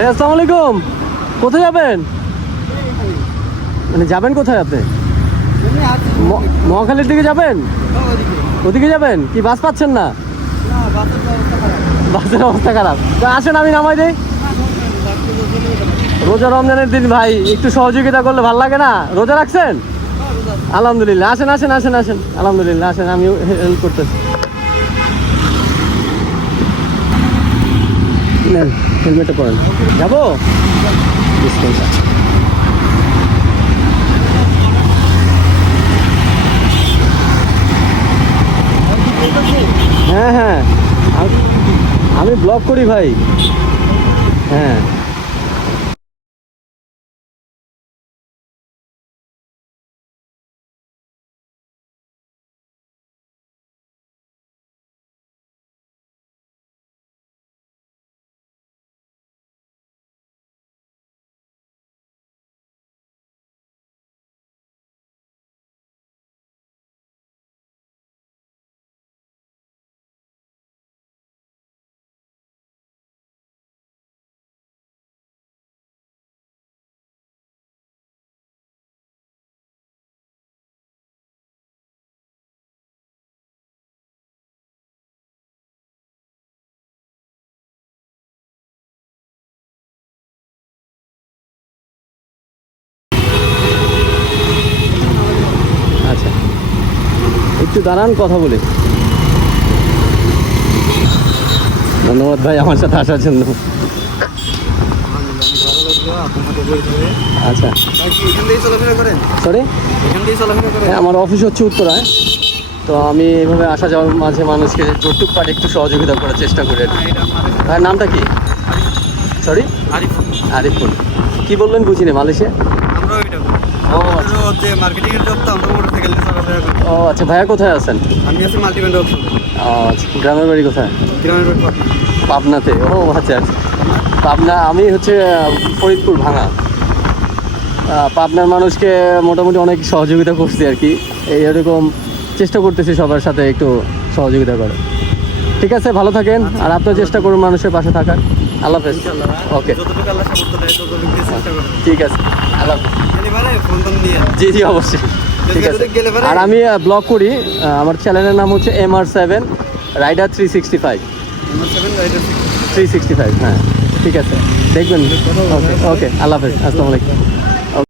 ভাই, আসসালামু আলাইকুম। কোথায় যাবেন? মানে যাবেন কোথায় আপনি? মহাখালীর দিকে যাবেন? ওদিকে যাবেন? কি, বাস পাচ্ছেন না? বাসের অবস্থা খারাপ। আসেন, আমি নামাই দেই। রোজা রমজানের দিন, ভাই, একটু সহযোগিতা করলে ভালো লাগে না? রোজা রাখছেন? আলহামদুলিল্লাহ। আসেন আসেন আসেন আসেন। আলহামদুলিল্লাহ, আসেন আমি হেল্প করতেছি। নেন হেলমেটটা পরেন। যাব। হ্যাঁ হ্যাঁ। আমি- ব্লক করি ভাই। হ্যাঁ। একটু দাঁড়ান কথা বলে। ধন্যবাদ ভাই আমার সাথে আসার জন্য। আচ্ছা। সরি হ্যাঁ আমার অফিস হচ্ছে উত্তরায় তো আমি এভাবে আসা যাওয়ার মাঝে মানুষকে যতটুক পারি একটু সহযোগিতা করার চেষ্টা করি আর কি। নামটা কি? সরি আরিফুল। কি বললেন বুঝিনি মালয়েশিয়া? ও আচ্ছা। আচ্ছা ভাইয়া কোথায় আছেন? আমি আছি মাল্টিব্যান্ড ও আচ্ছা গ্রামের বাড়ি কোথায়? গ্রামের বাড়ি পাবনাতে? ও আচ্ছা আচ্ছা। পাবনা আমি হচ্ছে ফরিদপুর ভাঙা। পাবনার মানুষকে মোটামুটি অনেক সহযোগিতা করছি আর কি। এই এরকম চেষ্টা করতেছি সবার সাথে একটু সহযোগিতা করে ঠিক আছে ভালো থাকেন। আর আপনার চেষ্টা করুন মানুষের পাশে থাকার। আল্লাহ হাফেজ। ওকে ঠিক আছে আল্লাহ জি জি অবশ্যই। ঠিক আছে। আর আমি ব্লগ করি আমার চ্যানেলের নাম হচ্ছে M R seven rider three sixty five three sixty five হ্যাঁ। ঠিক আছে। দেখবেন। ওকে ওকে আল্লাহ হাফেজ আসসালামু আলাইকুম।